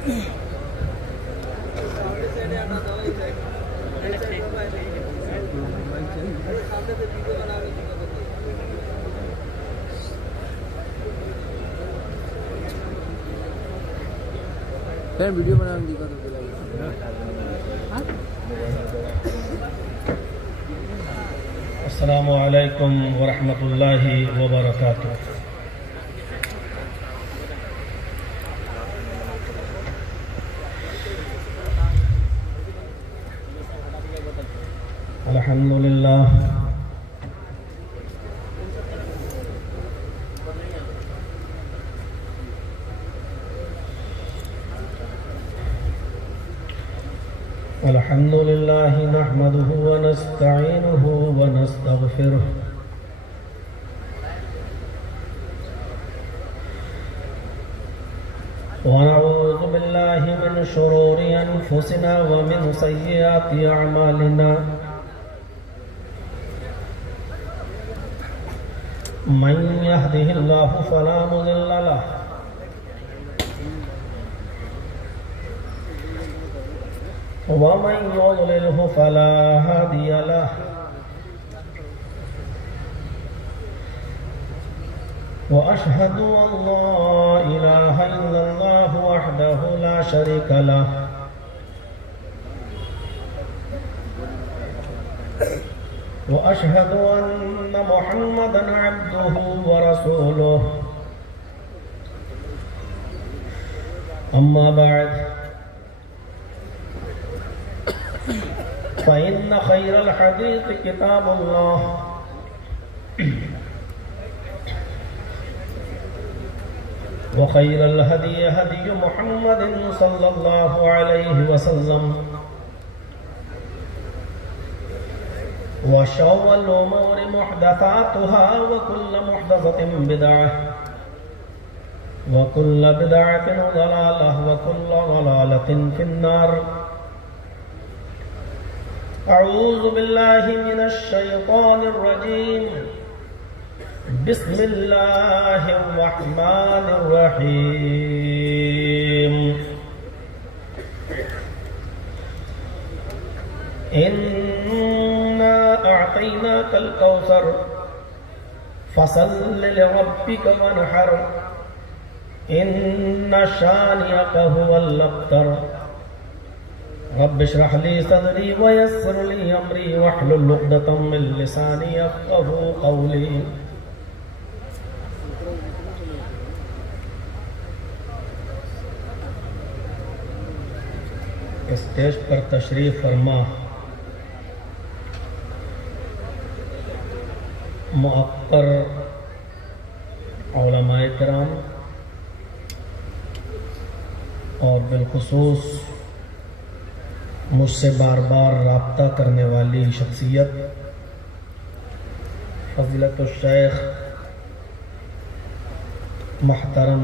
پھر ویڈیو بنانے دی کرو السلام علیکم ورحمۃ اللہ وبرکاتہ۔ الحمدللہ الحمد للہ نحمده ونستعینه ونستغفره ونعوذ باللہ من شرور انفسنا ومن سیئات اعمالنا من يهده الله فلا مضل له ومن يضلله فلا هادي له وأشهد أن لا إله إلا الله وحده لا شريك له وأشهد أن محمدا عبده ورسوله أما بعد فإن خير الحديث كتاب الله وخير الهدي هدي محمد صلى الله عليه وسلم وشر الأمور محدثاتها وكل محدثة بدعة وكل بدعة ضلالة وكل ضلالة في النار أعوذ بالله من الشيطان الرجيم بسم الله الرحمن الرحيم إنا أعطيناك الكوثر فصل لربك وانحر إن شانئك هو الأبتر رب اشرح لي صدري ويسر لي امري واحلل عقدة من لساني يفقهوا قولي۔ اسٹیج پر تشریف فرما معطر علماء کرام اور بالخصوص مجھ سے بار بار رابطہ کرنے والی شخصیت فضیلت الشیخ محترم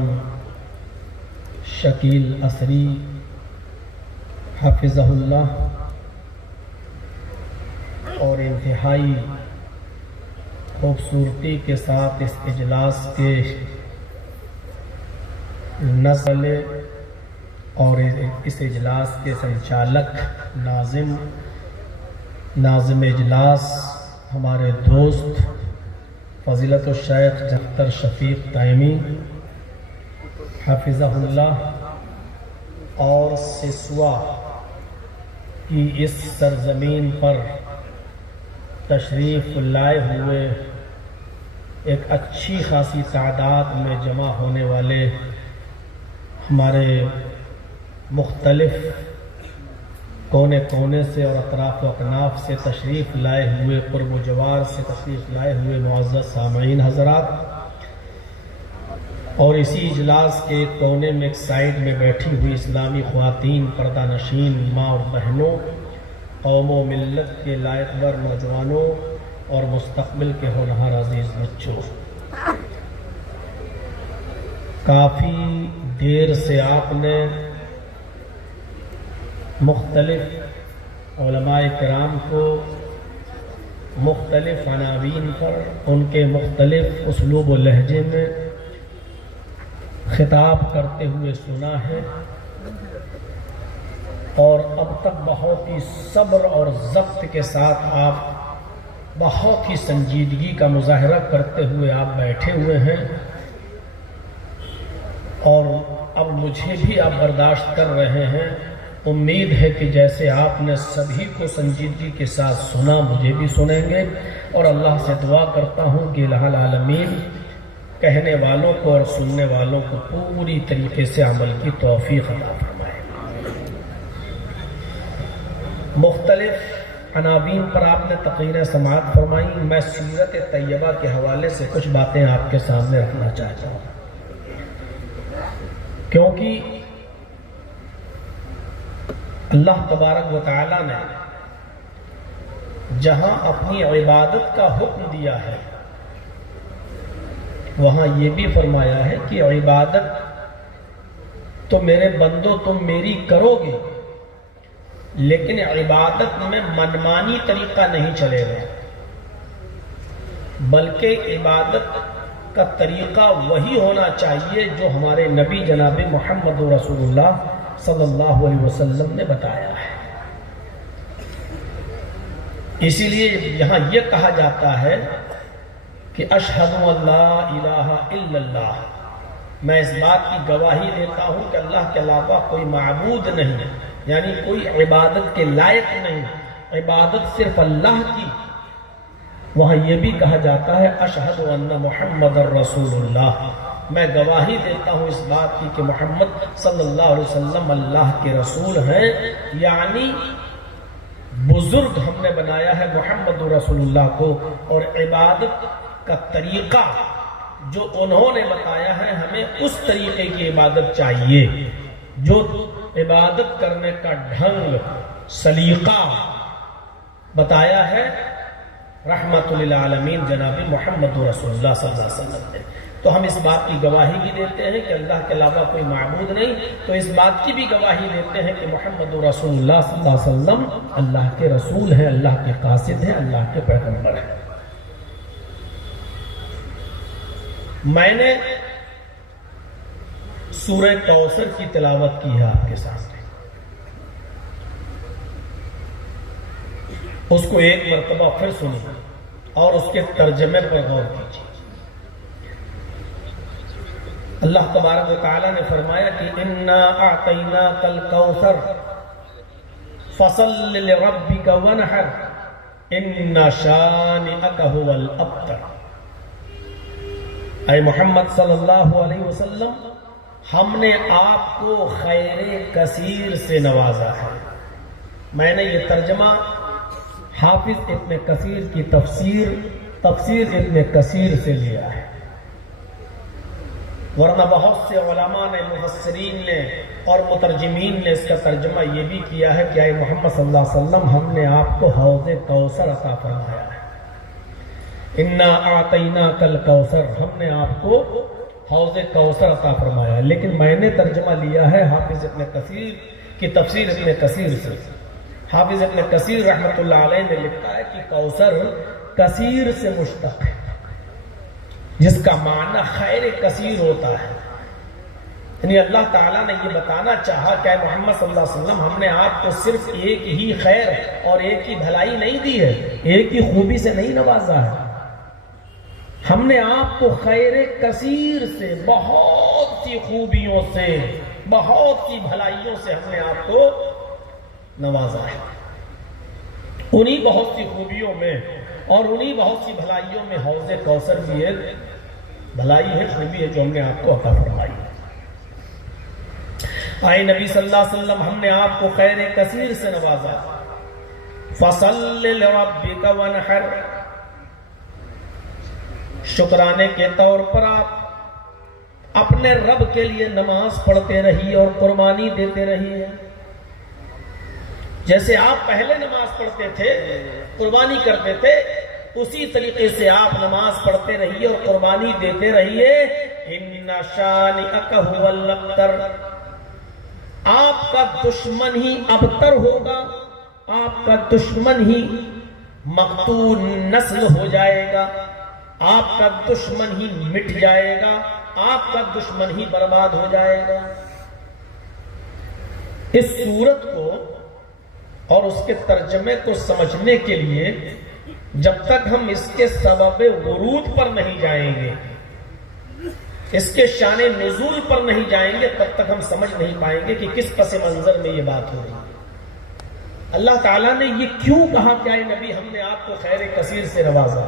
شکیل اثری حافظہ اللہ، اور انتہائی خوبصورتی کے ساتھ اس اجلاس کے نزل اور اس اجلاس کے سنچالک ناظم اجلاس ہمارے دوست فضیلت الشیخ جفتر شفیق تائمی حافظہ اللہ، اور سسوا کی اس سرزمین پر تشریف لائے ہوئے ایک اچھی خاصی تعداد میں جمع ہونے والے ہمارے مختلف کونے کونے سے اور اطراف و اکناف سے تشریف لائے ہوئے، قرب و جوار سے تشریف لائے ہوئے معزز سامعین حضرات، اور اسی اجلاس کے ایک کونے میں ایک سائیڈ میں بیٹھی ہوئی اسلامی خواتین، پردہ نشین ماں اور بہنوں، قوم و ملت کے لائق ور نوجوانوں اور مستقبل کے ہونہار عزیز بچوں، کافی دیر سے آپ نے مختلف علماء کرام کو مختلف عناوین پر ان کے مختلف اسلوب و لہجے میں خطاب کرتے ہوئے سنا ہے، اور اب تک بہت ہی صبر اور ضبط کے ساتھ آپ بہت ہی سنجیدگی کا مظاہرہ کرتے ہوئے آپ بیٹھے ہوئے ہیں، اور اب مجھے بھی آپ برداشت کر رہے ہیں۔ امید ہے کہ جیسے آپ نے سبھی کو سنجیدگی کے ساتھ سنا، مجھے بھی سنیں گے، اور اللہ سے دعا کرتا ہوں کہ الہ العالمین کہنے والوں کو اور سننے والوں کو پوری طریقے سے عمل کی توفیق عطا فرمائے۔ مختلف عناوین پر آپ نے تقریریں سماعت فرمائی۔ میں سیرت طیبہ کے حوالے سے کچھ باتیں آپ کے سامنے رکھنا چاہتا ہوں، کیونکہ اللہ تبارک و تعالی نے جہاں اپنی عبادت کا حکم دیا ہے، وہاں یہ بھی فرمایا ہے کہ عبادت تو میرے بندو تم میری کرو گے، لیکن عبادت میں منمانی طریقہ نہیں چلے گا، بلکہ عبادت کا طریقہ وہی ہونا چاہیے جو ہمارے نبی جناب محمد رسول اللہ صلی اللہ علیہ وسلم نے بتایا ہے۔ اسی لیے یہاں یہ کہا جاتا ہے کہ اشہد ان لا الہ الا اللہ، میں اس بات کی گواہی دیتا ہوں کہ اللہ کے علاوہ کوئی معبود نہیں، یعنی کوئی عبادت کے لائق نہیں، عبادت صرف اللہ کی۔ وہاں یہ بھی کہا جاتا ہے اشہد ان محمد رسول اللہ، میں گواہی دیتا ہوں اس بات کی کہ محمد صلی اللہ علیہ وسلم اللہ کے رسول ہیں، یعنی بزرگ ہم نے بنایا ہے محمد رسول اللہ کو، اور عبادت کا طریقہ جو انہوں نے بتایا ہے ہمیں اس طریقے کی عبادت چاہیے، جو عبادت کرنے کا ڈھنگ سلیقہ بتایا ہے رحمت للعالمین جناب محمد رسول اللہ صلی اللہ علیہ وسلم نے۔ تو ہم اس بات کی گواہی بھی دیتے ہیں کہ اللہ کے علاوہ کوئی معبود نہیں، تو اس بات کی بھی گواہی دیتے ہیں کہ محمد رسول اللہ صلی اللہ علیہ وسلم اللہ کے رسول ہیں، اللہ کے قاصد ہیں، اللہ کے پیغمبر ہیں۔ میں نے سورہ کوثر کی تلاوت کی ہے آپ کے سامنے، اس کو ایک مرتبہ پھر سنیں اور اس کے ترجمے پر غور کیجیے۔ اللہ تبارک و تعالی نے فرمایا کہ انا اعطیناک الکوثر فصل لربک وانحر ان شانئک هو الابتر۔ اے محمد صلی اللہ علیہ وسلم، ہم نے آپ کو خیر کثیر سے نوازا ہے۔ میں نے یہ ترجمہ حافظ ابن کثیر کی تفسیر ابن کثیر سے لیا ہے، ورنہ بہت سے علماء نے، مفسرین نے اور مترجمین نے اس کا ترجمہ یہ بھی کیا ہے کہ اے محمد صلی اللہ علیہ وسلم، ہم نے آپ کو حوض کوثر عطا فرمایا ہے۔ انا اعطیناک الکوثر، ہم نے آپ کو حوض کوثر عطا فرمایا ہے، لیکن میں نے ترجمہ لیا ہے حافظ ابن کثیر کی تفسیر ابن کثیر سے۔ حافظ ابن کثیر رحمت اللہ علیہ نے لکھا ہے کہ کوثر کثیر سے مشتق ہے، جس کا معنی خیر کثیر ہوتا ہے، یعنی اللہ تعالیٰ نے یہ بتانا چاہا کہ اے محمد صلی اللہ علیہ وسلم، ہم نے آپ کو صرف ایک ہی خیر اور ایک ہی بھلائی نہیں دی ہے، ایک ہی خوبی سے نہیں نوازا ہے، ہم نے آپ کو خیر کثیر سے، بہت سی خوبیوں سے، بہت سی بھلائیوں سے ہم نے آپ کو نوازا ہے۔ انہی بہت سی خوبیوں میں اور انہی بہت سی بھلائیوں میں حوض کوثر بھی ایک بھلائی ہے، خوبی ہے جو ہم نے آپ کو عطا فرمائی ہے۔ اے نبی صلی اللہ علیہ وسلم، ہم نے آپ کو خیر کثیر سے نوازا۔ فصل لربک وانحر، شکرانے کے طور پر آپ اپنے رب کے لیے نماز پڑھتے رہیے اور قربانی دیتے رہیے۔ جیسے آپ پہلے نماز پڑھتے تھے، قربانی کرتے تھے، اسی طریقے سے آپ نماز پڑھتے رہیے اور قربانی دیتے رہیے۔ ان شانئک هو الابتر، آپ کا دشمن ہی ابتر ہوگا، آپ کا دشمن ہی مقتول نسل ہو جائے گا، آپ کا دشمن ہی مٹ جائے گا، آپ کا دشمن ہی برباد ہو جائے گا۔ اس صورت کو اور اس کے ترجمے کو سمجھنے کے لیے جب تک ہم اس کے سبب ورود پر نہیں جائیں گے، اس کے شان نزول پر نہیں جائیں گے، تب تک ہم سمجھ نہیں پائیں گے کہ کس پس منظر میں یہ بات ہو رہی ہے۔ اللہ تعالیٰ نے یہ کیوں کہا کہ اے نبی ہم نے آپ کو خیر کثیر سے نوازا؟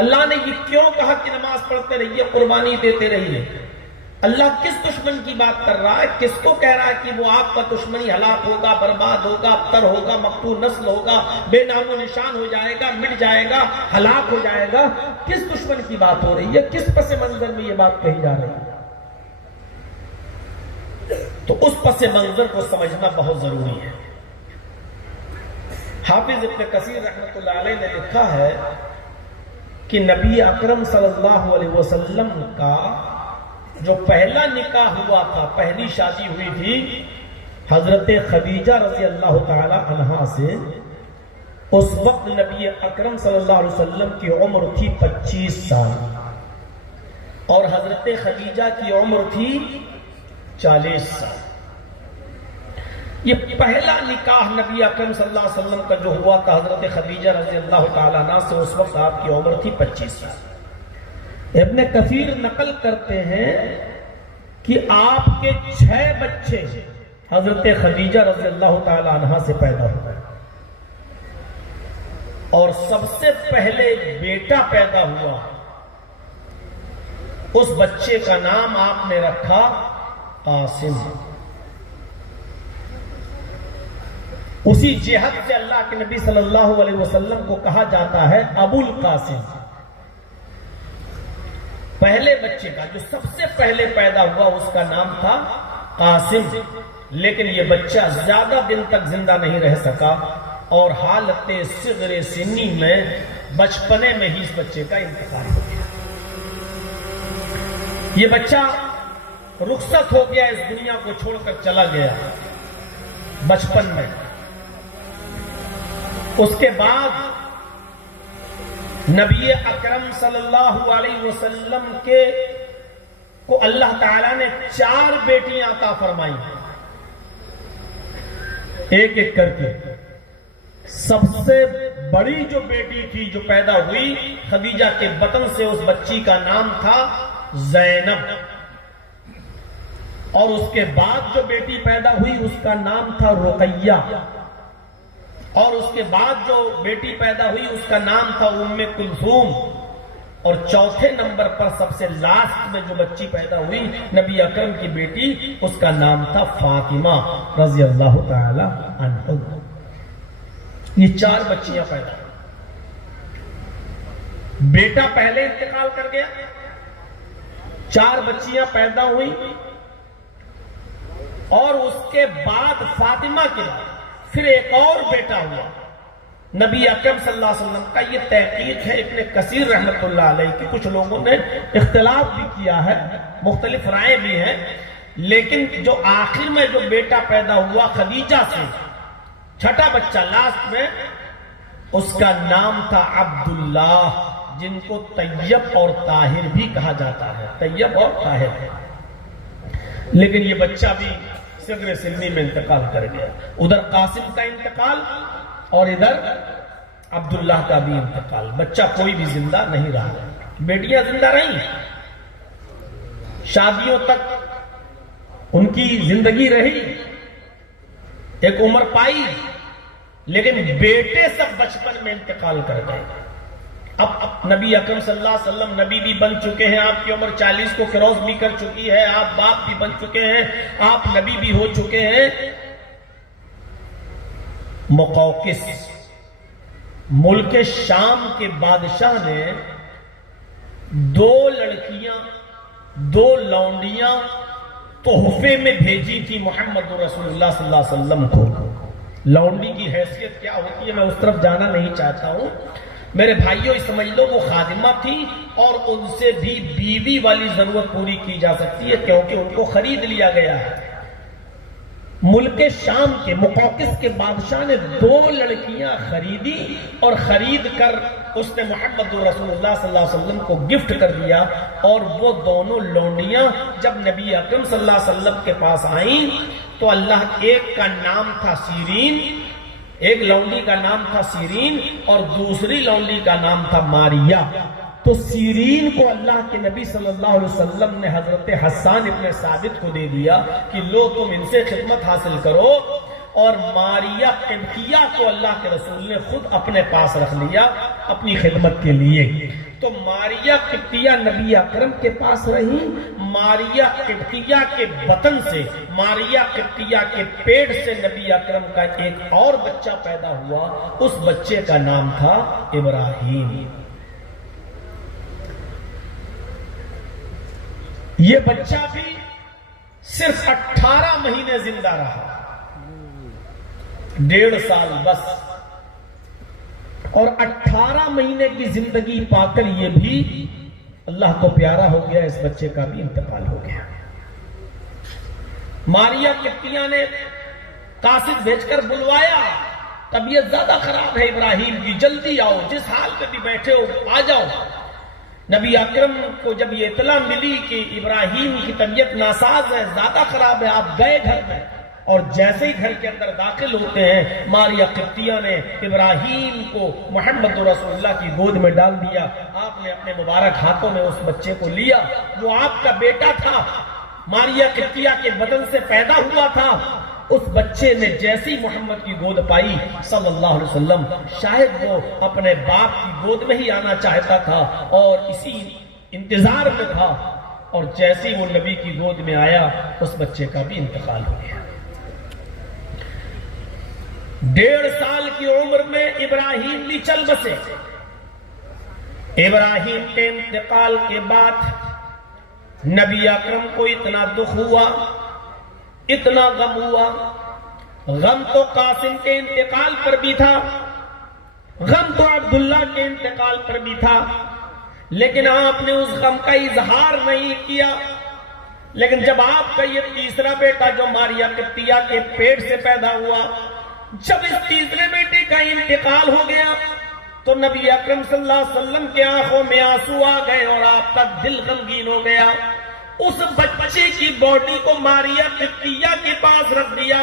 اللہ نے یہ کیوں کہا کہ نماز پڑھتے رہیے، قربانی دیتے رہیے؟ اللہ کس دشمن کی بات کر رہا ہے؟ کس کو کہہ رہا ہے کہ وہ آپ کا دشمنی ہلاک ہوگا، برباد ہوگا، ابتر ہوگا، مقتول نسل ہوگا، بے نام و نشان ہو جائے گا، مٹ جائے گا، ہلاک ہو جائے گا؟ کس دشمن کی بات ہو رہی ہے؟ کس پس منظر میں یہ بات کہی جا رہی ہے؟ تو اس پس منظر کو سمجھنا بہت ضروری ہے۔ حافظ ابن کثیر رحمۃ اللہ علیہ نے لکھا ہے کہ نبی اکرم صلی اللہ علیہ وسلم کا جو پہلا نکاح ہوا تھا، پہلی شادی ہوئی تھی حضرت خدیجہ رضی اللہ تعالی عنہا سے، اس وقت نبی اکرم صلی اللہ علیہ وسلم کی عمر تھی 25 سال اور حضرت خدیجہ کی عمر تھی 40 سال۔ یہ پہلا نکاح نبی اکرم صلی اللہ علیہ وسلم کا جو ہوا تھا حضرت خدیجہ رضی اللہ تعالیٰ عنہ سے، اس وقت آپ کی عمر تھی 25 سال۔ ابن کثیر نقل کرتے ہیں کہ آپ کے 6 بچے حضرت خدیجہ رضی اللہ تعالیٰ عنہ سے پیدا ہوئے اور سب سے پہلے بیٹا پیدا ہوا، اس بچے کا نام آپ نے رکھا قاسم۔ اسی جہت سے اللہ کے نبی صلی اللہ علیہ وسلم کو کہا جاتا ہے ابو القاسم۔ پہلے بچے کا جو سب سے پہلے پیدا ہوا اس کا نام تھا قاسم، لیکن یہ بچہ زیادہ دن تک زندہ نہیں رہ سکا اور حالت صغر سنی میں بچپنے میں ہی اس بچے کا انتقال ہو گیا۔ یہ بچہ رخصت ہو گیا، اس دنیا کو چھوڑ کر چلا گیا بچپن میں۔ اس کے بعد نبی اکرم صلی اللہ علیہ وسلم کو اللہ تعالیٰ نے 4 بیٹیاں عطا فرمائی، ایک ایک کر کے۔ سب سے بڑی جو بیٹی تھی جو پیدا ہوئی خدیجہ کے بطن سے، اس بچی کا نام تھا زینب، اور اس کے بعد جو بیٹی پیدا ہوئی اس کا نام تھا رقیہ، اور اس کے بعد جو بیٹی پیدا ہوئی اس کا نام تھا ام کلثوم، اور چوتھے نمبر پر سب سے لاسٹ میں جو بچی پیدا ہوئی نبی اکرم کی بیٹی، اس کا نام تھا فاطمہ رضی اللہ تعالی عنہ۔ یہ 4 بچیاں پیدا ہوئی۔ بیٹا پہلے انتقال کر گیا، 4 بچیاں پیدا ہوئی، اور اس کے بعد فاطمہ کے بعد پھر ایک اور بیٹا ہوا نبی اکرم صلی اللہ علیہ وسلم کا۔ یہ تحقیق ہے ابن کثیر رحمۃ اللہ علیہ کی، کچھ لوگوں نے اختلاف بھی کیا ہے، مختلف رائے بھی ہیں، لیکن جو آخر میں جو بیٹا پیدا ہوا خدیجہ سے، چھٹا بچہ لاسٹ میں، اس کا نام تھا عبداللہ، جن کو طیب اور طاہر بھی کہا جاتا ہے، طیب اور طاہر۔ لیکن یہ بچہ بھی صغر سنی میں انتقال کر گیا، ادھر قاسم کا انتقال اور ادھر عبداللہ کا بھی انتقال۔ بچہ کوئی بھی زندہ نہیں رہا، بیٹیاں زندہ رہیں، شادیوں تک ان کی زندگی رہی، ایک عمر پائی، لیکن بیٹے سب بچپن میں انتقال کر گئے۔ اب نبی اکرم صلی اللہ علیہ وسلم نبی بھی بن چکے ہیں، آپ کی عمر 40 کو کراس بھی کر چکی ہے، آپ باپ بھی بن چکے ہیں، آپ نبی بھی ہو چکے ہیں۔ مقوقس ملک شام کے بادشاہ نے 2 لڑکیاں، 2 لونڈیاں تحفے میں بھیجی تھی محمد رسول اللہ صلی اللہ علیہ وسلم کو۔ لونڈی کی حیثیت کیا ہوتی ہے میں اس طرف جانا نہیں چاہتا ہوں، میرے بھائیوں سمجھ لو وہ خادمہ تھی، اور ان سے بھی بیوی والی ضرورت پوری کی جا سکتی ہے کیونکہ ان کو خرید لیا گیا ہے۔ ملک شام کے مقوقس کے بادشاہ نے 2 لڑکیاں خریدی اور خرید کر اس نے محمد رسول اللہ صلی اللہ علیہ وسلم کو گفٹ کر دیا. اور وہ دونوں لونڈیاں جب نبی اکرم صلی اللہ علیہ وسلم کے پاس آئیں تو ایک کا نام تھا سیرین، ایک لونڈی کا نام تھا سیرین اور دوسری لونڈی کا نام تھا ماریا. تو سیرین کو اللہ کے نبی صلی اللہ علیہ وسلم نے حضرت حسان ابن ثابت کو دے دیا کہ لو تم ان سے خدمت حاصل کرو، اور ماریا قبطیہ کو اللہ کے رسول نے خود اپنے پاس رکھ لیا اپنی خدمت کے لیے. تو ماریا قبطیہ نبی اکرم کے پاس رہی. ماریا قبطیہ کے بطن سے، ماریا قبطیہ کے پیٹ سے نبی اکرم کا ایک اور بچہ پیدا ہوا. اس بچے کا نام تھا ابراہیم. یہ بچہ بھی صرف 18 مہینے زندہ رہا، 1.5 سال بس. اور 18 مہینے کی زندگی پا کر یہ بھی اللہ کو پیارا ہو گیا. اس بچے کا بھی انتقال ہو گیا. ماریا قبطیہ نے قاصد بھیج کر بلوایا، طبیعت زیادہ خراب ہے ابراہیم کی، جلدی آؤ، جس حال پہ بھی بیٹھے ہو آ جاؤ. نبی اکرم کو جب یہ اطلاع ملی کہ ابراہیم کی طبیعت ناساز ہے، زیادہ خراب ہے، آپ گئے گھر میں. اور جیسے ہی گھر کے اندر داخل ہوتے ہیں ماریا قبطیہ نے ابراہیم کو محمد رسول اللہ کی گود میں ڈال دیا. آپ نے اپنے مبارک ہاتھوں میں اس بچے کو لیا. وہ آپ کا بیٹا تھا، ماریا قبطیہ کے بدن سے پیدا ہوا تھا. اس بچے نے جیسی محمد کی گود پائی صلی اللہ علیہ وسلم، شاید وہ اپنے باپ کی گود میں ہی آنا چاہتا تھا اور اسی انتظار میں تھا. اور جیسی وہ نبی کی گود میں آیا اس بچے کا بھی انتقال ہو گیا. 1.5 سال کی عمر میں ابراہیم بھی چل بسے. ابراہیم کے انتقال کے بعد نبی اکرم کو اتنا دکھ ہوا، اتنا غم ہوا. غم تو قاسم کے انتقال پر بھی تھا، غم تو عبداللہ کے انتقال پر بھی تھا، لیکن آپ نے اس غم کا اظہار نہیں کیا. لیکن جب آپ کا یہ تیسرا بیٹا جو ماریا قبطیہ کے پیٹ سے پیدا ہوا، جب اس تیسرے بیٹے کا انتقال ہو گیا تو نبی اکرم صلی اللہ علیہ وسلم کے آنکھوں میں آنسو آ گئے اور آپ کا دل غمگین ہو گیا. اس بچے کی باڈی کو ماریا قبطیہ کے پاس رکھ دیا.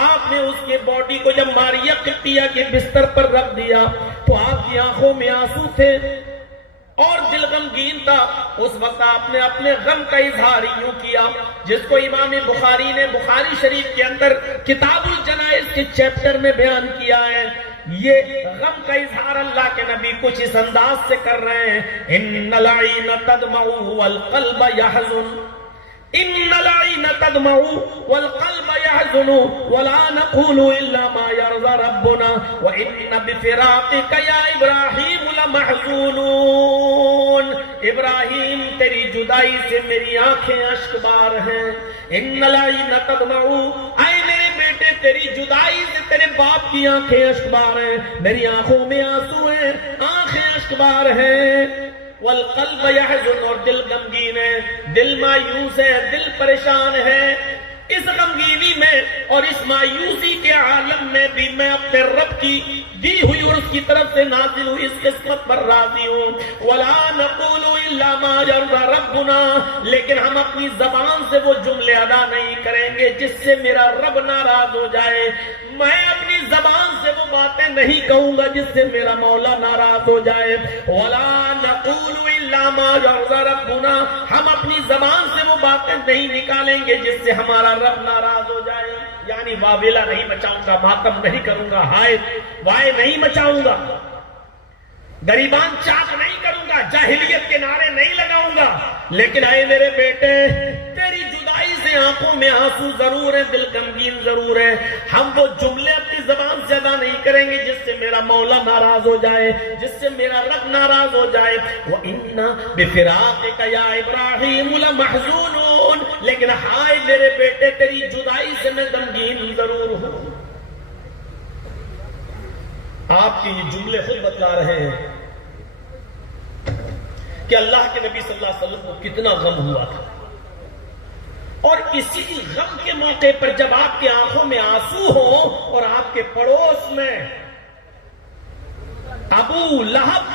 آپ نے اس کے باڈی کو جب ماریا قبطیہ کے بستر پر رکھ دیا تو آپ کی آنکھوں میں آنسو تھے اور دل غمگین تھا. اس وقت آپ نے اپنے غم کا اظہار یوں کیا جس کو امام بخاری نے بخاری شریف کے اندر کتاب الجنائز کے چیپٹر میں بیان کیا ہے. یہ غم کا اظہار اللہ کے نبی کچھ اس انداز سے کر رہے ہیں: ان العین تدمع والقلب يحزن، ان العین تدمع والقلب يحزن ولا نقول الا ما يرضى ربنا وان بفراقك يا ابراہیم لمحزونون. ابراہیم تیری جدائی سے میری آنکھیں اشک بار ہیں. ان العین تدمع، اے میرے بیٹے تیری جدائی سے تیرے باپ کی آنکھیں اشک بار ہیں، میری آنکھوں میں آنسو ہیں، آنکھیں اشک بار ہیں. والقلب يحزن، اور دل غمگین ہے، دل مایوس ہے، دل پریشان ہے. اس غمگینی میں اور اس مایوسی کے عالم میں بھی میں اپنے رب کی دی ہوئی اور اس کی طرف سے نازل ہوئی اس قسمت پر راضی ہوں. ولا نقول الا ما يرضى ربنا، لیکن ہم اپنی زبان سے وہ جملے ادا نہیں کریں گے جس سے میرا رب ناراض ہو جائے. میں اپنی زبان سے وہ باتیں نہیں کہوں گا جس سے میرا مولا ناراض ہو جائے. ولا نقول الا ما يرضى ربنا، ہم اپنی زبان سے وہ باتیں نہیں نکالیں گے جس سے ہمارا رب ناراض ہو جائے. یعنی واویلا نہیں مچاؤں گا، ماتم نہیں کروں گا، ہائے وائے نہیں مچاؤں گا، گریبان چاک نہیں کروں گا، جاہلیت کے نعرے نہیں لگاؤں گا. لیکن اے میرے بیٹے تیری جدائی سے آنکھوں میں آنسو ضرور ہے، دل غمگین ضرور ہے. ہم وہ جملے اپنی زبان سے ادا نہیں کریں گے جس سے میرا مولا ناراض ہو جائے، جس سے میرا رب ناراض ہو جائے. وَإِنَّ بِفِرَاقِكَ يَا إِبْرَاهِيمُ لَمَحْزُونُونَ، لیکن ہائے میرے بیٹے تیری جدائی سے میں غمگین ضرور ہوں. آپ کے یہ جملے خود بتلا رہے ہیں کہ اللہ کے نبی صلی اللہ علیہ وسلم کو کتنا غم ہوا تھا. اور اسی غم کے موقع پر جب آپ کی آنکھوں میں آنسو ہوں اور آپ کے پڑوس میں ابو لہب،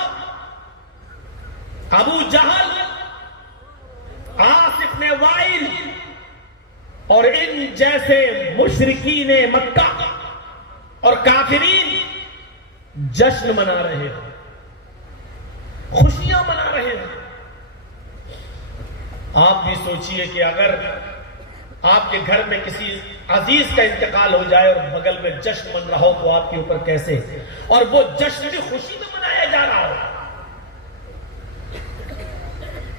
ابو جہل، عاص بن وائل اور ان جیسے مشرکین مکہ اور کافرین جشن منا رہے ہیں، خوشیاں منا رہے ہیں، آپ بھی سوچئے کہ اگر آپ کے گھر میں کسی عزیز کا انتقال ہو جائے اور بغل میں جشن من رہا ہو تو آپ کے اوپر کیسے، اور وہ جشن بھی خوشی میں منایا جا رہا ہو،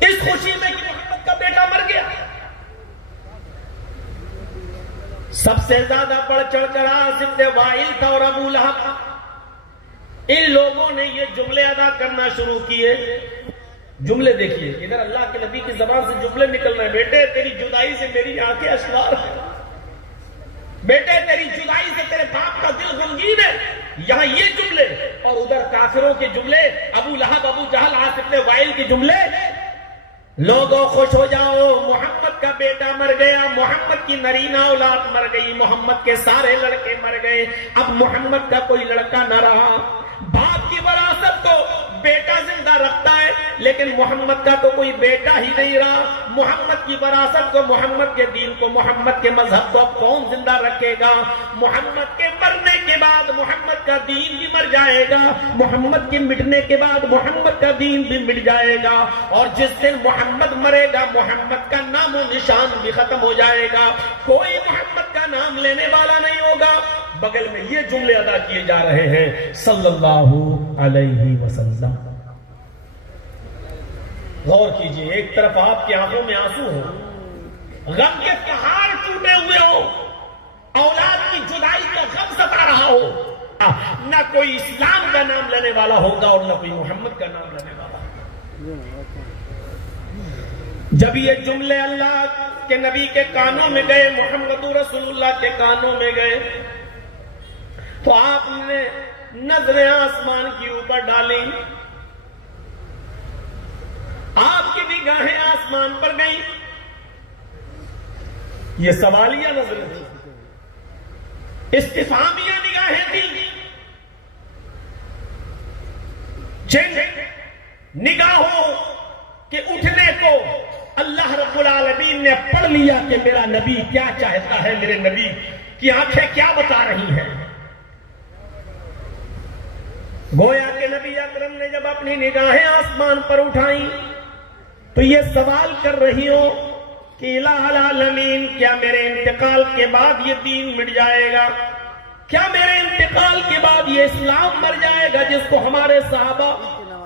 اس خوشی میں کہ محمد کا بیٹا مر گیا۔ سب سے زیادہ بڑھ چڑھ کر عاص بن وائل تھا اور ابو لہب، ان لوگوں نے یہ جملے ادا کرنا شروع کیے۔ جملے دیکھیے، ادھر اللہ کے نبی کی زبان سے جملے نکل رہے ہیں، بیٹے تیری جدائی سے میری آنکھیں اشوار ہیں، بیٹے تیری جدائی سے تیرے باپ کا دل غمگین ہے، یہاں یہ جملے، اور ادھر کافروں کے جملے، ابو لہب، ابو جہل، عاص بن وائل کے جملے، لوگوں خوش ہو جاؤ، محمد کا بیٹا مر گیا، محمد کی نرینہ اولاد مر گئی، محمد کے سارے لڑکے مر گئے، اب محمد کا کوئی لڑکا نہ رہا۔ باپ کی وراثت کو بیٹا زندہ رکھتا ہے لیکن محمد کا تو کوئی بیٹا ہی نہیں رہا، محمد کی وراثت کو، محمد کے دین کو، محمد کے مذہب کو اب کون زندہ رکھے گا؟ محمد کے مرنے کے بعد محمد کا دین بھی مر جائے گا، محمد کے مٹنے کے بعد محمد کا دین بھی مٹ جائے گا، اور جس دن محمد مرے گا محمد کا نام و نشان بھی ختم ہو جائے گا، کوئی محمد کا نام لینے والا نہیں ہوگا۔ بغل میں یہ جملے ادا کیے جا رہے ہیں صلی اللہ علیہ وسلم۔ غور کیجئے، ایک طرف آپ کی آنکھوں میں آنسو ہو، غم کے پہاڑ ٹوٹے ہوئے ہو، اولاد کی جدائی کا غم ستا رہا ہو، نہ کوئی اسلام کا نام لینے والا ہوگا اور نہ کوئی محمد کا نام لینے والا۔ جب یہ جملے اللہ کے نبی کے کانوں میں گئے، محمد رسول اللہ کے کانوں میں گئے، تو آپ نے نظریں آسمان کی اوپر ڈالی، آپ کی نگاہیں آسمان پر گئیں، یہ سوالیہ نظریں تھیں، استفہامیہ نگاہیں تھیں، جن نگاہوں کے اٹھنے کو اللہ رب العالمین نے پڑھ لیا کہ میرا نبی کیا چاہتا ہے، میرے نبی کی آنکھیں کیا بتا رہی ہیں۔ گویا کہ نبی اکرم نے جب اپنی نگاہیں آسمان پر اٹھائیں تو یہ سوال کر رہی ہو کہ الہ العالمین، کیا میرے انتقال کے بعد یہ دین مٹ جائے گا؟ کیا میرے انتقال کے بعد یہ اسلام مر جائے گا جس کو ہمارے صحابہ،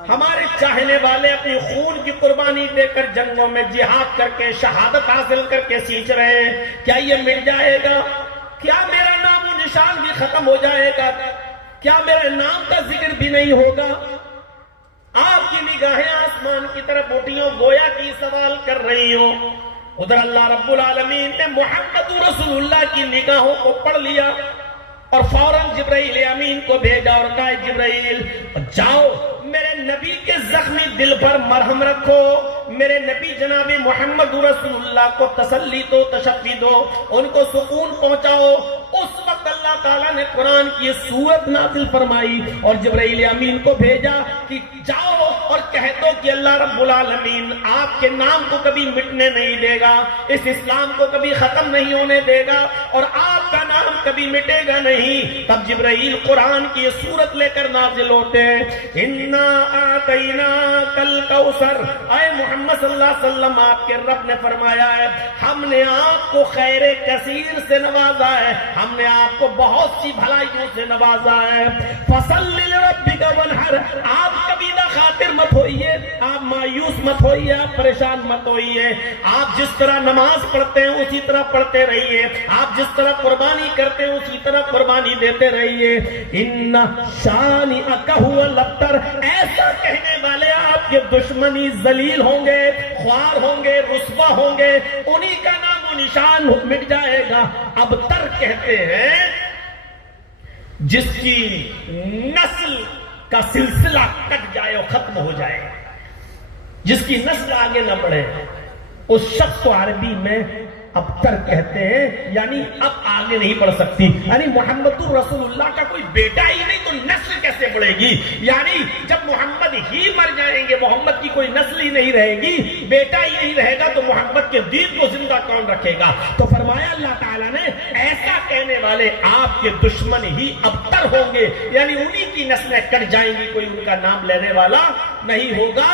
ہمارے چاہنے والے اپنی خون کی قربانی دے کر جنگوں میں جہاد کر کے شہادت حاصل کر کے سینچ رہے ہیں، کیا یہ مٹ جائے گا؟ کیا میرا نام و نشان بھی ختم ہو جائے گا؟ کیا میرے نام کا ذکر بھی نہیں ہوگا؟ آپ کی نگاہیں آسمان کی طرف اٹھیں، گویا کی سوال کر رہی ہوں۔ ادھر اللہ رب العالمین نے محمد رسول اللہ کی نگاہوں کو پڑھ لیا اور فوراً جبرائیل امین کو بھیجا اور کہا جبرائیل جاؤ میرے نبی کے زخمی دل پر مرہم رکھو، میرے نبی جناب محمد رسول اللہ کو تسلی دو، تشفی دو، ان کو سکون پہنچاؤ۔ اس وقت اللہ تعالیٰ نے قرآن کی سورت نازل فرمائی اور جبرائیل امین کو بھیجا کہ جاؤ اور کہہ دو کہ اللہ رب العالمین آپ کے نام کو کبھی مٹنے نہیں دے گا، اس اسلام کو کبھی ختم نہیں ہونے دے گا اور آپ کا نام کبھی مٹے گا نہیں۔ تب جبرائیل قرآن کی سورت لے کر نازل ہوتے ہیں، اِنَّا آتَيْنَاكَ الْكَوْثَرَ، اے محمد صلی اللہ علیہ وسلم آپ کے رب نے فرمایا ہے ہم نے آپ کو خیر کثیر سے نوازا ہے، ہم نے آپ کو بہت سی بھلائیوں سے نوازا ہے۔ فَصَلِّ لِرَبِّكَ وَانْحَرْ، آپ کبھی نہ خاطر مت ہوئیے، آپ مایوس مت ہوئیے، آپ پریشان مت ہوئیے، آپ جس طرح نماز پڑھتے ہیں اسی طرح پڑھتے رہیے، آپ جس طرح قربانی کرتے ہیں اسی طرح قربانی دیتے رہیے۔ اِنَّ شَانِئَكَ هُوَ الْأَبْتَرُ، ایسا کہنے والے آپ کے دشمنی ذلیل ہوں گے، خوار ہوں گے، رسوا ہوں گے، انہی کا نام و نشان مٹ جائے گا۔ ابتر کہتے ہیں جس کی نسل کا سلسلہ کٹ جائے اور ختم ہو جائے، جس کی نسل آگے نہ بڑھے، اس شخص کو عربی میں ابتر کہتے ہیں، یعنی اب آگے نہیں بڑھ سکتی، یعنی محمد رسول اللہ کا کوئی بیٹا ہی نہیں تو نسل کیسے بڑھے گی؟ یعنی جب محمد ہی مر جائیں گے، محمد کی کوئی نسل ہی نہیں رہے گی، بیٹا ہی نہیں رہے گا، تو محمد کے دین کو زندہ کون رکھے گا؟ تو فرمایا اللہ تعالیٰ نے ایسا کہنے والے آپ کے دشمن ہی ابتر ہوں گے، یعنی انہی کی نسلیں کٹ جائیں گی، کوئی ان کا نام لینے والا نہیں ہوگا،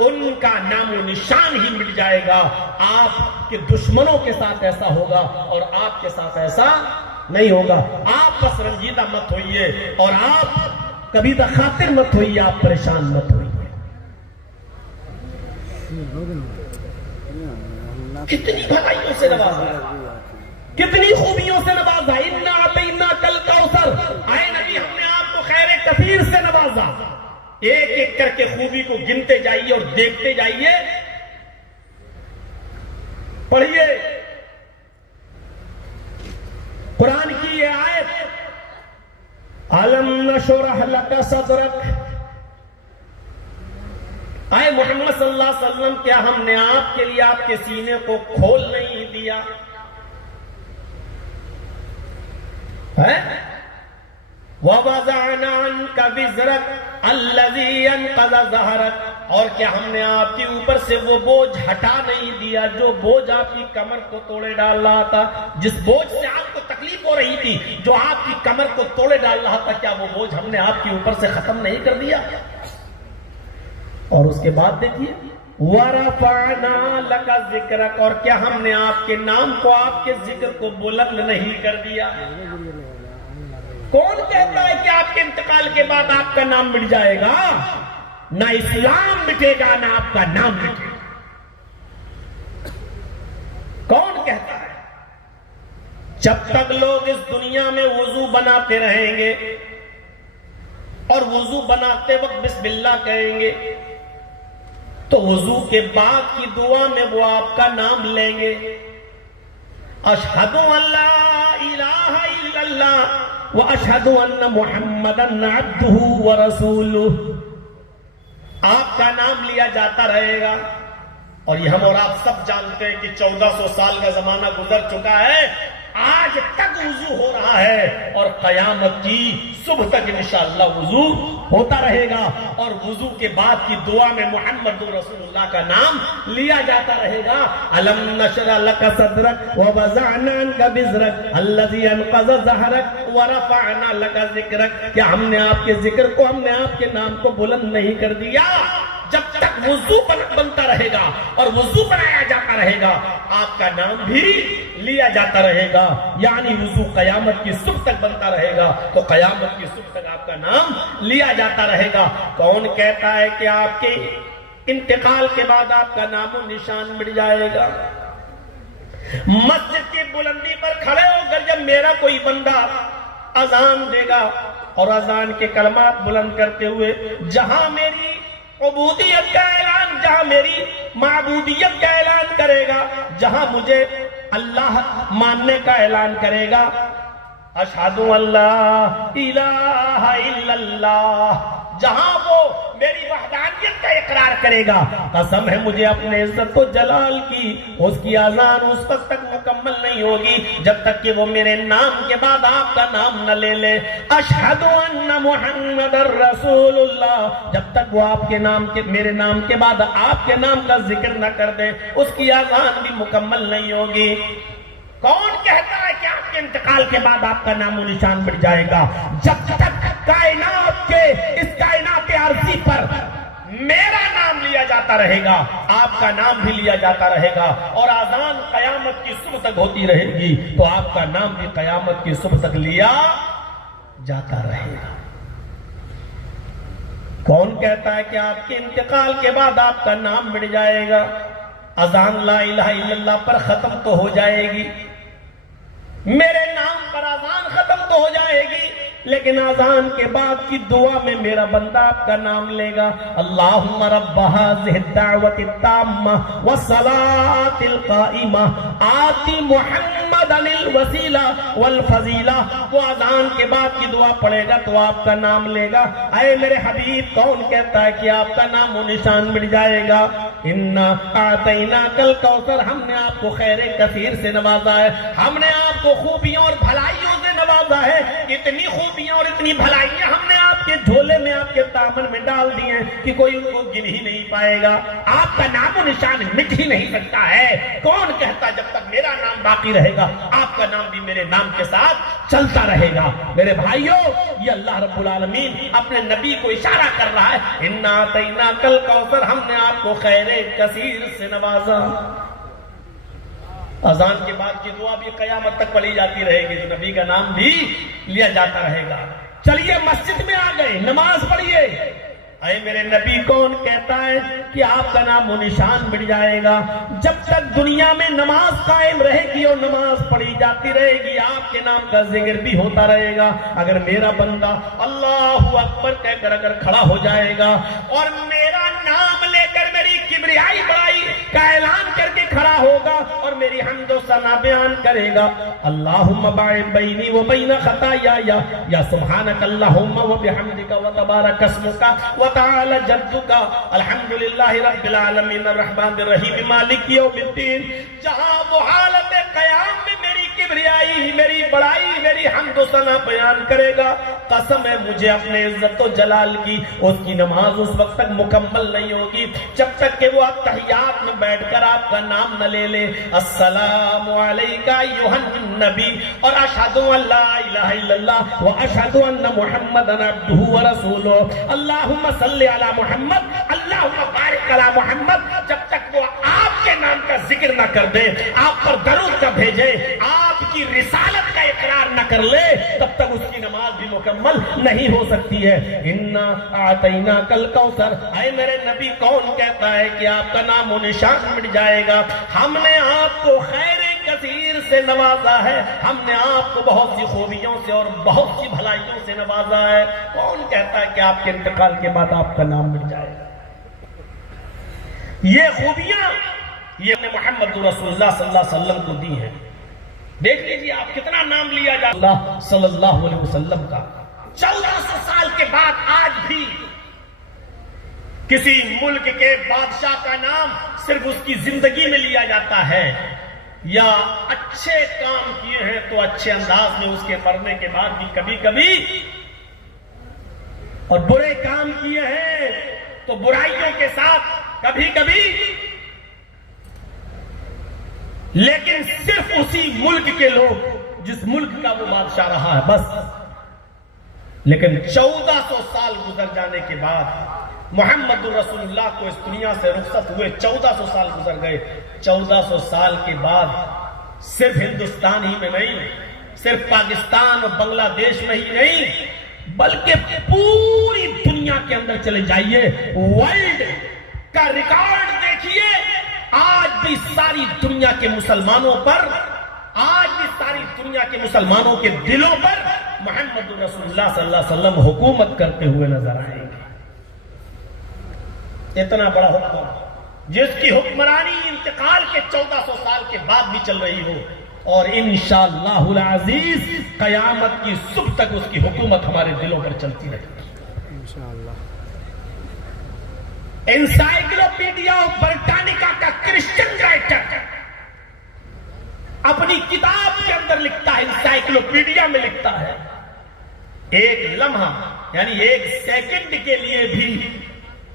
ان کا نام و نشان ہی مٹ جائے گا۔ آپ کے دشمنوں کے ساتھ ایسا ہوگا اور آپ کے ساتھ ایسا نہیں ہوگا۔ آپ بس رنجیدہ مت ہوئیے اور آپ کبھی خاطر مت ہوئیے، آپ پریشان مت ہوئیے۔ کتنی بھلائیوں سے نوازا، کتنی خوبیوں سے نوازا، اِنَّا أَعْطَيْنَاكَ الْكَوْثَرَ، اے نبی ہم نے آپ کو خیر کثیر سے نوازا۔ ایک ایک کر کے خوبی کو گنتے جائیے اور دیکھتے جائیے، پڑھیے قرآن کی یہ آیت، أَلَمْ نَشْرَحْ لَكَ صَدْرَكَ، اے محمد صلی اللہ علیہ وسلم کیا ہم نے آپ کے لیے آپ کے سینے کو کھول نہیں دیا ہے؟ وَوَضَعْنَا عَنْكَ وِزْرَكَ الَّذِي أَنْقَضَ ظَهْرَكَ، اور کیا ہم نے آپ کے اوپر سے وہ بوجھ ہٹا نہیں دیا جو بوجھ آپ کی کمر کو توڑے ڈال رہا تھا، جس بوجھ سے آپ کو تکلیف ہو رہی تھی، جو آپ کی کمر کو توڑے ڈال رہا تھا، کیا وہ بوجھ ہم نے آپ کے اوپر سے ختم نہیں کر دیا؟ اور اس کے بعد دیکھیے وَرَفَعْنَا لَكَ ذِكْرَكَ، اور کیا ہم نے آپ کے نام کو، آپ کے ذکر کو بلند نہیں کر دیا؟ کون کہتا ہے کہ آپ کے انتقال کے بعد آپ کا نام مٹ جائے گا؟ نہ اسلام مٹے گا نہ آپ کا نام مٹے گا۔ کون کہتا ہے؟ جب تک لوگ اس دنیا میں وضو بناتے رہیں گے اور وضو بناتے وقت بسم اللہ کہیں گے، تو وضو کے بعد کی دعا میں وہ آپ کا نام لیں گے، اشہد ان لا الہ الا اللہ واشہد ان محمدا عبدہ ورسولہ، آپ کا نام لیا جاتا رہے گا۔ اور یہ ہم اور آپ سب جانتے ہیں کہ 1400 سال کا زمانہ گزر چکا ہے، آج تک وضو ہو رہا ہے اور قیامت کی صبح تک انشاءاللہ وضو ہوتا رہے گا، اور وضو کے بعد کی دعا میں محمد رسول اللہ کا نام لیا جاتا رہے گا۔ الم نشرح لک صدرک ووضعنا عنک وزرک الذی انقض ظہرک ورفعنا لک ذکرک، کیا ہم نے آپ کے ذکر کو، ہم نے آپ کے نام کو بلند نہیں کر دیا؟ جب تک وضو بنتا رہے گا اور وضو بنایا جاتا رہے گا، آپ کا نام بھی لیا جاتا رہے گا، یعنی وضو قیامت کی صبح تک بنتا رہے گا تو قیامت کی صبح تک آپ کا نام لیا جاتا رہے گا۔ کون کہتا ہے کہ آپ کے انتقال کے بعد آپ کا نام و نشان مٹ جائے گا؟ مسجد کی بلندی پر کھڑے ہو کر جب میرا کوئی بندہ اذان دے گا اور اذان کے کلمات بلند کرتے ہوئے جہاں میری عبودیت کا اعلان، جہاں میری معبودیت کا اعلان کرے گا، جہاں مجھے اللہ ماننے کا اعلان کرے گا، اشہد ان لا الہ الا اللہ، جہاں وہ میری وحدانیت کا اقرار کرے گا، قسم ہے مجھے اپنے عزت و جلال کی، اس کی اذان اس وقت تک مکمل نہیں ہوگی جب تک کہ وہ میرے نام کے بعد آپ کا نام نہ لے لے، اشہد ان محمد رسول اللہ، جب تک وہ آپ کے نام کے، میرے نام کے بعد آپ کے نام کا ذکر نہ کر دے، اس کی اذان بھی مکمل نہیں ہوگی۔ کون کہتا ہے کہ آپ کے انتقال کے بعد آپ کا نام و نشان مٹ جائے گا؟ جب تک کائنات کے، اس کائنات عرضی پر میرا نام لیا جاتا رہے گا، آپ کا نام بھی لیا جاتا رہے گا، اور اذان قیامت کی صبح تک ہوتی رہے گی تو آپ کا نام بھی قیامت کی صبح تک لیا جاتا رہے گا۔ کون کہتا ہے کہ آپ کے انتقال کے بعد آپ کا نام مٹ جائے گا؟ اذان لا الہ الا اللہ پر ختم تو ہو جائے گی، میرے نام پر اذان ختم تو ہو جائے گی، لیکن اذان کے بعد کی دعا میں میرا بندہ آپ کا نام لے گا، اللہم رب هذه الدعوة التامة والصلاة القائمة آتی محمدا الوسیلہ والفضیلہ، وہ اذان کے بعد کی دعا پڑھے گا تو آپ کا نام لے گا۔ اے میرے حبیب، کون کہتا ہے کہ آپ کا نام و نشان مٹ جائے گا؟ انا اعطیناک الکوثر، ہم نے آپ کو خیر کثیر سے نوازا ہے، ہم نے آپ کو خوبیوں اور بھلائیوں سے نوازا ہے، اتنی خوبیاں اور اتنی بھلائیاں ہم نے آپ کے جھولے میں، آپ کے دامن میں ڈال دی ہیں کہ کوئی ان کو گن ہی نہیں پائے گا، آپ کا نام و نشان مٹ ہی نہیں سکتا ہے۔ کون کہتا جب تک میرا نام باقی رہے گا آپ کا نام بھی میرے نام کے ساتھ چلتا رہے گا۔ میرے بھائیوں، یہ اللہ رب العالمین اپنے نبی کو اشارہ کر رہا ہے، انا اعطیناک الکوثر، ہم نے آپ کو خیر کثیر سے نوازا۔ اذان کے بعد کی دعا بھی قیامت تک پڑھی جاتی رہے گی، تو نبی کا نام بھی لیا جاتا رہے گا۔ چلیے مسجد میں آ گئے، نماز پڑھیے، اے میرے نبی کون کہتا ہے کہ آپ کا نام و نشان مٹ جائے گا؟ جب تک دنیا میں نماز قائم رہے گی اور نماز پڑھی جاتی رہے گی، آپ کے نام کا ذکر بھی ہوتا رہے گا۔ اگر میرا بندہ اللہ اکبر کہہ کر اگر کھڑا ہو جائے گا اور میرا نام لے کر میری کبریائی بڑائی کا اعلان کر کے کھڑا ہوگا اور میری حمد و ثنا بیان کرے گا، اللہم باعد بینی و بین خطایا یا سبحانک اللہم و بحمدک و تبارک اسمک و تعالی جدک الحمدللہ رب العالمین الرحمن الرحیم مالک یوم الدین، جہاں وہ حالت قیام میں میری کبریائی، میری بڑائی، میری حمد و ثنا بیان کرے گا، قسم ہے مجھے اپنے عزت و جلال کی، اس کی نماز اس وقت تک مکمل نہیں ہوگی جب تک کہ وہ اتحیات میں بیٹھ کر آپ کا نام نہ لے لے، السلام علیکہ ایھا النبی اور اشہد ان لا الہ الا اللہ و اشہد ان محمدا عبدہ ورسولہ، اللہم صلی علی محمد، اللہم بارک علی محمد۔ جب تک وہ آپ کے نام کا ذکر نہ کر دے، آپ پر درود نہ بھیجے، آپ کی رسالت کا اقرار نہ کر لے، تب تک اس کی نماز بھی مکمل نہیں ہو سکتی ہے۔ انا اعطیناک الکوثر، اے میرے نبی کون کہتا ہے کہ آپ کا نام و نشان مٹ جائے گا؟ ہم نے آپ کو خیر کثیر سے نوازا ہے، ہم نے آپ کو بہت سی خوبیوں سے اور بہت سی بھلائیوں سے نوازا ہے۔ کون کہتا ہے کہ آپ کے انتقال کے بعد آپ کا نام مٹ جائے گا؟ یہ خوبیاں یہ محمد رسول اللہ صلی اللہ علیہ وسلم کو دی ہیں۔ دیکھ لیجیے آپ کتنا نام لیا جا اللہ صلی اللہ علیہ وسلم کا۔ 1400 سال کے بعد آج بھی کسی ملک کے بادشاہ کا نام صرف اس کی زندگی میں لیا جاتا ہے، یا اچھے کام کیے ہیں تو اچھے انداز میں اس کے مرنے کے بعد بھی کبھی کبھی، اور برے کام کیے ہیں تو برائیوں کے ساتھ کبھی کبھی، لیکن صرف اسی ملک کے لوگ جس ملک کا وہ بادشاہ رہا ہے بس۔ لیکن 1400 سال گزر جانے کے بعد محمد رسول اللہ کو اس دنیا سے رخصت ہوئے 1400 سال گزر گئے۔ 1400 سال کے بعد صرف ہندوستان ہی میں نہیں، صرف پاکستان اور بنگلہ دیش میں ہی نہیں، بلکہ پوری دنیا کے اندر چلے جائیے، ورلڈ کا ریکارڈ دیکھیے، آج بھی ساری دنیا کے مسلمانوں پر، آج بھی ساری دنیا کے مسلمانوں کے دلوں پر محمد رسول اللہ صلی اللہ علیہ وسلم حکومت کرتے ہوئے نظر آئیں گے۔ اتنا بڑا حکم جس کی حکمرانی انتقال کے 1400 سال کے بعد بھی چل رہی ہو، اور انشاءاللہ العزیز قیامت کی صبح تک اس کی حکومت ہمارے دلوں پر چلتی رہے گی انشاءاللہ۔ انسائیکلوپیڈیا آف برٹانیکا کا کرسچن رائٹر اپنی کتاب کے اندر لکھتا ہے، انسائیکلوپیڈیا میں لکھتا ہے، ایک لمحہ یعنی ایک سیکنڈ کے لیے بھی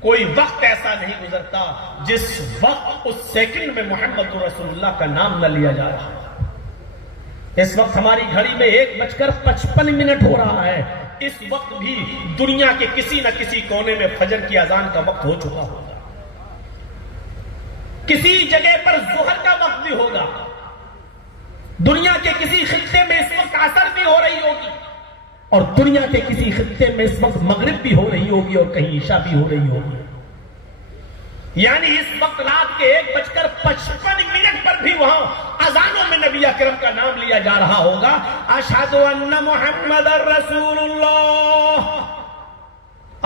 کوئی وقت ایسا نہیں گزرتا جس وقت اس سیکنڈ میں محمد رسول اللہ کا نام نہ لیا جا رہا۔ اس وقت ہماری گھڑی میں 1:55 ہو رہا ہے، اس وقت بھی دنیا کے کسی نہ کسی کونے میں فجر کی اذان کا وقت ہو چکا ہوگا، کسی جگہ پر ظہر کا وقت بھی ہوگا، دنیا کے کسی خطے میں اس وقت عصر بھی ہو رہی ہوگی، اور دنیا کے کسی خطے میں اس وقت مغرب بھی ہو رہی ہوگی، اور کہیں عشاء بھی ہو رہی ہوگی۔ یعنی اس وقت رات کے 1:55 پر بھی وہاں اذانوں میں نبی اکرم کا نام لیا جا رہا ہوگا، اشہد ان محمد رسول اللہ۔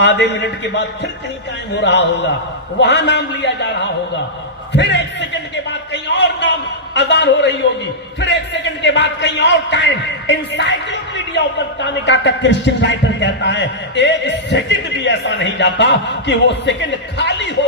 آدھے منٹ کے بعد پھر کہیں قائم ہو رہا ہوگا، وہاں نام لیا جا رہا ہوگا، پھر 1 سیکنڈ کے بعد کہیں اور نام اذان ہو رہی ہوگی، پھر 1 سیکنڈ کے بعد کہیں اور قائم۔ انسائیکلوپیڈیا آف برٹانیکا کا کرسچن رائٹر کہتا ہے 1 سیکنڈ بھی ایسا نہیں جاتا کہ وہ سیکنڈ خالی ہو